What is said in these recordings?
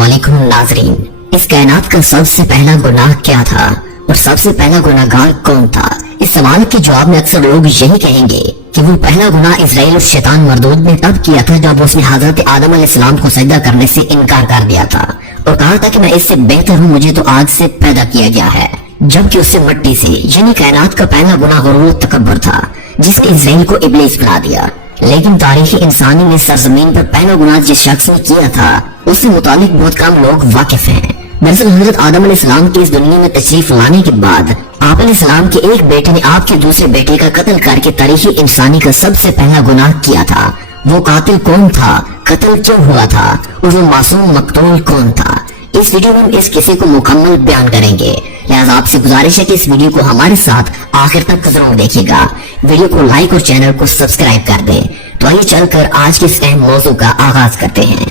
अस्सलामुअलैकुम नाज़रीन। इस कायनात का सबसे पहला गुनाह क्या था और सबसे पहला गुनाहगार कौन था? इस सवाल के जवाब में अक्सर लोग यही कहेंगे कि वो पहला गुनाह इजराइल और शैतान मरदूद ने तब किया था जब उसने हजरत आदम अलैहिस्सलाम को सजदा करने से इनकार कर दिया था और कहा था कि मैं इससे बेहतर हूँ, मुझे तो आग से पैदा किया गया है, जबकि उससे मिट्टी से। यानी कायनात का पहला गुनाह गुरूर तकब्बुर था जिसने इजराइल को इब्लीस बना दिया। लेकिन तारीख इंसानी में सरजमीन पर पहला गुनाह जिस शख्स ने किया था उससे मुतालिक बहुत कम लोग वाकिफ हैं। दरअसल हजरत आदम अलैहिस्सलाम की इस दुनिया में तशरीफ लाने के बाद आप अलैहिस्सलाम के एक बेटे ने आपके दूसरे बेटे का कत्ल करके तारीख इंसानी का सबसे पहला गुनाह किया था। वो कातिल कौन था, कत्ल क्यों हुआ था और वो मासूम मकतूल कौन था? इस वीडियो में हम इस किस्से को मुकम्मल बयान करेंगे। लिहाजा आपसे गुजारिश है कि इस वीडियो को हमारे साथ आखिर तक जरूर देखिएगा। वीडियो को लाइक और चैनल को सब्सक्राइब कर दें। तो आइए चलकर आज के इस अहम मौजू का आगाज करते हैं।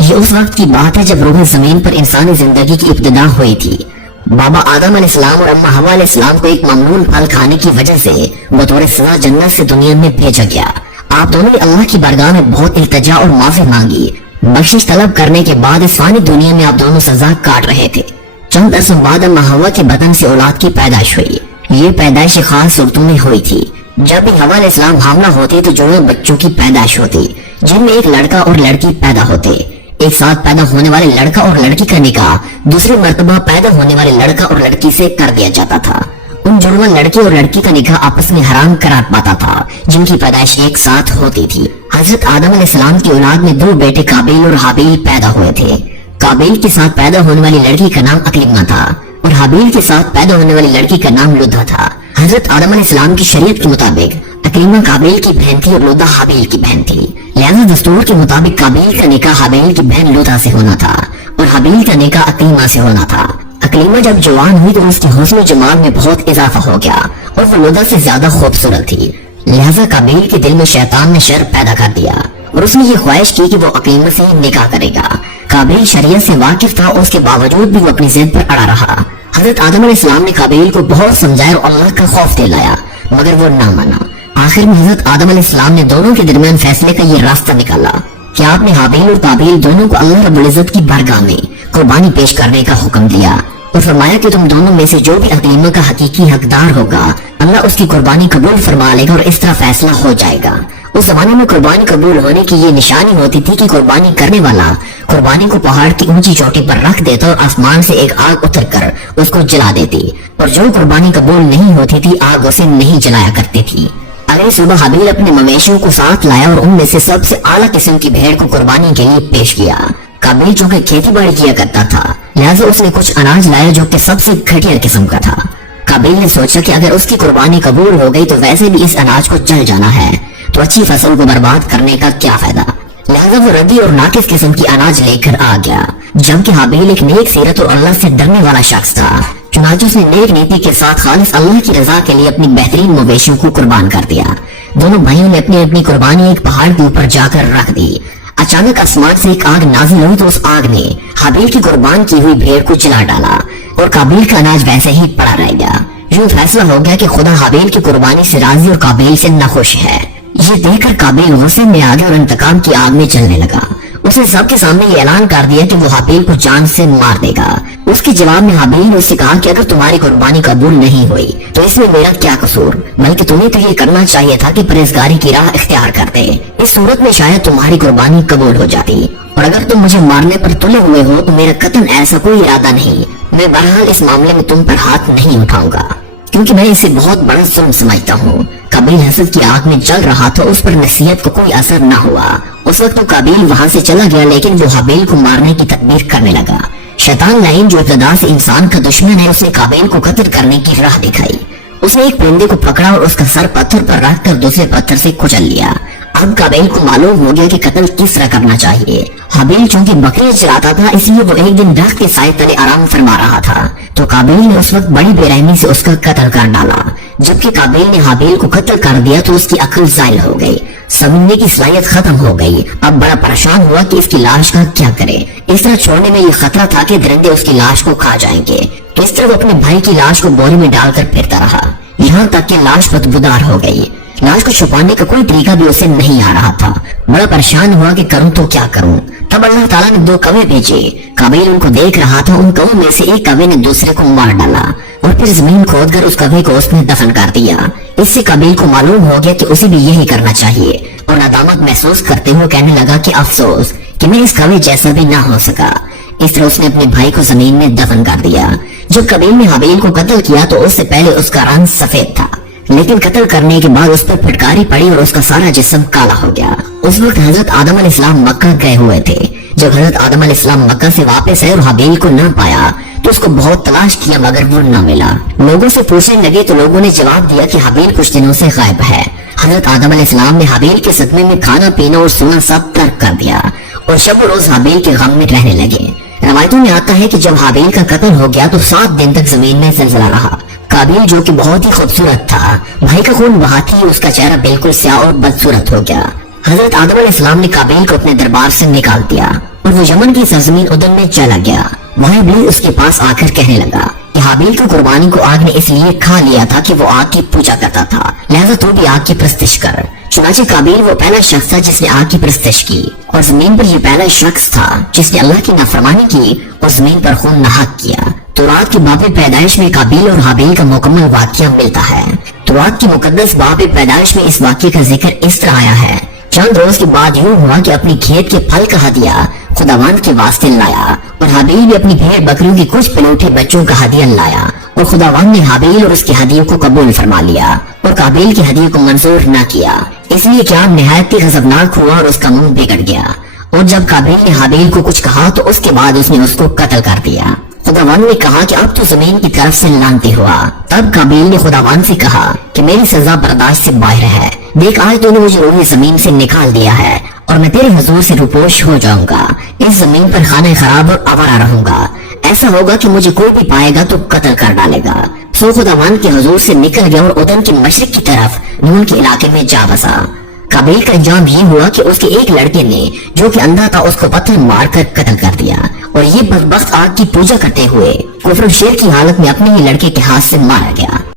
ये उस वक्त की बात है जब रूह जमीन पर इंसानी जिंदगी की इब्तिदा हुई थी। बाबा आदम अलैहिस्सलाम और अम्मा हवा अलैहिस्सलाम को एक ममनून फल खाने की वजह से बतौर सजा जन्नत से दुनिया में भेजा गया। आप दोनों ने अल्लाह की बारगाह में बहुत इल्तिजा और माफी मांगी। बख्शिश तलब करने के बाद इस फानी दुनिया में आप दोनों सजा काट रहे थे। चंद अरसे बाद अम्मा हवा के बदन से औलाद की पैदाइश हुई। ये पैदाइश खास सूरतों में हुई थी। जब भी हवा अलैहिस्सलाम हामला होती तो जुड़वा बच्चों की पैदाइश होती जिनमें एक लड़का और लड़की पैदा होते। एक साथ पैदा होने वाले लड़का और लड़की का निकाह दूसरी मर्तबा पैदा होने वाले लड़का और लड़की से कर दिया जाता था। उन जुड़वा लड़के और लड़की का निकाह आपस में हराम करार पाता था जिनकी पैदाइश एक साथ होती थी। हजरत आदम अलैहिस्सलाम की औलाद में दो बेटे काबिल और हाबिल पैदा हुए थे। काबिल के साथ पैदा होने वाली लड़की का नाम अकलीमा था और हाबिल के साथ पैदा होने वाली लड़की का नाम लुद्धा था। हजरत आदम अलैहिस्सलाम की शरीयत के मुताबिक अकलीमा काबिल की बहन थी और लुद्धा हाबिल की बहन थी। लिहाजा दस्तूर के मुताबिक काबिल का निकाह हाबिल की बहन लुद्धा से होना था और हाबिल का निकाह अकलीमा से होना था। अकलीमा जब जवान हुई तो उसके हुस्न जमाल में बहुत इजाफा हो गया और वो लुद्धा से ज्यादा खूबसूरत थी। लिहाजा काबिल के दिल में शैतान ने शर पैदा कर दिया और उसने ये ख्वाहिश की कि वो अकलीमा से ही निकाह करेगा। काबिल शरीयत से वाकिफ था, उसके बावजूद भी वो अपनी जिद पर अड़ा रहा। हजरत आदम अलैहिस्सलाम ने काबिल को बहुत समझाया और अल्लाह का खौफ दिलाया मगर वो ना माना। आखिर में हजरत आदम अलैहिस्सलाम ने दोनों के दरमियान फैसले का ये रास्ता निकाला कि आपने हाबिल और काबिल दोनों को अल्लाह रब्बुल इज्जत की बारगाह में कुर्बानी पेश करने का हुक्म दिया और फरमाया कि तुम दोनों में से जो भी अकलीमा का हकीकी हकदार होगा अल्लाह उसकी कुर्बानी कबूल फरमा लेगा और इस तरह फैसला हो जाएगा। उस जमाने में कुर्बानी कबूल होने की ये निशानी होती थी कि कुर्बानी करने वाला कुर्बानी को पहाड़ की ऊंची चोटी पर रख देता और आसमान से एक आग उतरकर उसको जला देती और जो कुर्बानी कबूल नहीं होती थी आग उसे नहीं जलाया करती थी। अगली सुबह हाबिल अपने मवेशियों को साथ लाया और उनमें से सबसे आला किस्म की भेड़ को कुर्बानी के लिए पेश किया। काबिल जो कि खेती बाड़ी किया करता था लिहाजा उसने कुछ अनाज लाया जो कि सबसे घटिया किस्म का था। काबिल ने सोचा कि अगर उसकी कुर्बानी कबूल हो गई तो वैसे भी इस अनाज को जल जाना है तो अच्छी फसल को बर्बाद करने का क्या फायदा। लिहाजा वो रद्दी और नाकिस किस्म की अनाज लेकर आ गया। जबकि हाबिल एक नेक सीरत और अल्लाह से डरने वाला शख्स था। चुनांचे उसने नेक नीति के साथ खालिस अल्लाह की रजा के लिए अपनी बेहतरीन मवेशियों को कुर्बान कर दिया। दोनों भाइयों ने अपनी अपनी कुर्बानी एक पहाड़ के ऊपर जाकर रख दी। अचानक आसमान से एक आग नाजिल हुई तो उस आग ने हाबिल की कुर्बान की हुई भेड़ को जला डाला और काबिल का अनाज वैसे ही पड़ा रह गया। यूं फैसला हो गया कि खुदा हाबिल की कुर्बानी से राजी और काबिल से नाखुश है। ये देखकर काबिल गुस्से में आ गया और इंतकाम की आग में चलने लगा। उसने सबके सामने ये ऐलान कर दिया कि वो हाबिल को जान से मार देगा। उसके जवाब में हाबिल ने उससे कहा कि अगर तुम्हारी कुर्बानी कबूल नहीं हुई तो इसमें मेरा क्या कसूर, बल्कि तुम्हें तो ये करना चाहिए था कि परहेजगारी की राह इख्तियार करते। इस सूरत में शायद तुम्हारी कुर्बानी कबूल हो जाती और अगर तुम मुझे मारने पर तुले हुए हो तो मेरा कतन ऐसा कोई इरादा नहीं। मैं बहरहाल इस मामले में तुम पर हाथ नहीं उठाऊंगा क्योंकि मैं इसे बहुत बड़ा जुल्म समझता हूँ। काबिल हसद की आग में जल रहा था, उस पर नसीहत को कोई असर न हुआ। उस वक्त तो काबिल वहाँ से चला गया लेकिन वो हाबिल को मारने की तदबीर करने लगा। शैतान लाइन जो इब्तिदा से इंसान का दुश्मन है उसने काबिल को कत्ल करने की राह दिखाई। उसने एक परिंदे को पकड़ा और उसका सर पत्थर पर रखकर दूसरे पत्थर से कुचल लिया। अब काबिल को मालूम हो गया कि कत्ल किस तरह करना चाहिए। हाबिल चूंकि बकरियां चराता था इसलिए वो एक दिन दरख्त के साए तले आराम फरमा रहा था तो काबिल ने उस वक्त बड़ी बेरहमी से उसका कत्ल कर डाला। जबकि काबिल ने हाबिल को कत्ल कर दिया तो उसकी अक्ल ज़ाइल हो गई, समझने की सलाहियत खत्म हो गई। अब बड़ा परेशान हुआ कि इसकी लाश का क्या करे। इस तरह छोड़ने में ये खतरा था कि दरिंदे उसकी लाश को खा जाएंगे। इस तरह वो अपने भाई की लाश को बोरे में डालकर फिरता रहा यहाँ तक कि लाश बदबूदार हो गई। लाश को छुपाने का कोई तरीका भी उसे नहीं आ रहा था। बड़ा परेशान हुआ कि करूं तो क्या करूं। तब अल्लाह ताला ने 2 कौवे भेजे। काबिल उनको देख रहा था। उन कौवों में से एक कौवे ने दूसरे को मार डाला और फिर जमीन खोदकर उस कौवे को उसने दफन कर दिया। इससे काबिल को मालूम हो गया कि उसे भी यही करना चाहिए और नदामत महसूस करते हुए कहने लगा कि अफसोस कि मैं इस कौवे जैसा भी ना हो सका। इस तरह उसने अपने भाई को जमीन में दफन कर दिया। जब काबिल ने हाबील को कत्ल किया तो उससे पहले उसका रंग सफेद था, लेकिन कत्ल करने के बाद उस पर फिटकारी पड़ी और उसका सारा जिस्म काला हो गया। उस वक्त हजरत आदम अलैहिस्सलाम मक्का गए हुए थे। जब हजरत आदम अलैहिस्सलाम मक्का से वापस आए और हाबील को न पाया तो उसको बहुत तलाश किया मगर वो न मिला। लोगों से पूछने लगे तो लोगों ने जवाब दिया कि हाबील कुछ दिनों से गायब है। हजरत आदम अलैहिस्सलाम ने हाबील के सदमे में खाना पीना और सोना सब तर्क कर दिया और शब रोज हाबील के गम में रहने लगे। रवायतों में आता है कि जब हाबील का कत्ल हो गया तो 7 दिन तक जमीन में जलजला रहा। काबिल जो कि बहुत ही खूबसूरत था, भाई का खून बहाते ही उसका चेहरा बिल्कुल स्याह और बदसूरत हो गया। हजरत आदम अलैहिस्सलाम ने काबिल को अपने दरबार से निकाल दिया और वो यमन की सरजमीन उदन में चला गया। वहाँ इब्लीस उसके पास आकर कहने लगा कि हाबील की कुर्बानी को आग ने इसलिए खा लिया था कि वो आग की पूजा करता था, लिहाजा तू भी आग की परस्तिश कर। चुनाचे काबिल वो पहला शख्स था जिसने आग की परस्तिश की और जमीन पर ये पहला शख्स था जिसने अल्लाह की नाफरमानी की और जमीन पर खून नाहक किया। तौरात की बाब पैदाइश में काबिल और हाबील का मुकम्मल वाक़या मिलता है। तौरात की मुकद्दस बाब पैदाइश में इस वाक़ये का जिक्र इस तरह आया है। चंद रोज के बाद यूं हुआ कि अपनी खेत के फल का हदिया खुदावंद के वास्ते लाया और हाबील भी अपनी भेड़ बकरियों के कुछ पनौठे बच्चों का हदिया लाया और खुदावंद ने हाबील और उसके हदियों को कबूल फरमा लिया और काबिल के हदिये को मंजूर न किया। इसलिए क्या निहायत ही गजबनाक हुआ और उसका मुंह बिगड़ गया और जब काबिल ने हाबील को कुछ कहा तो उसके बाद उसने उसको कत्ल कर दिया। खुदावंद ने कहा कि अब तो जमीन की तरफ से लानती हुआ। तब काबिल ने खुदावंद से कहा कि मेरी सजा बर्दाश्त से बाहर है। देख आज तूने मुझे रूह जमीन से निकाल दिया है और मैं तेरे हुजूर से रुपोश हो जाऊंगा। इस जमीन पर खाना खराब और आवारा रहूंगा। ऐसा होगा कि मुझे कोई भी पाएगा तो कत्ल कर डालेगा। सो खुदावंद के हुजूर से निकल गया और उदन के मशरिक की तरफ नून के इलाके में जा बसा। काबिल का अंजाम ये हुआ कि उसके एक लड़के ने जो कि अंधा था उसको पत्थर मारकर कत्ल कर दिया और ये बदबख्त आग की पूजा करते हुए कुफ्र शेर की हालत में अपने ही लड़के के हाथ से मारा गया।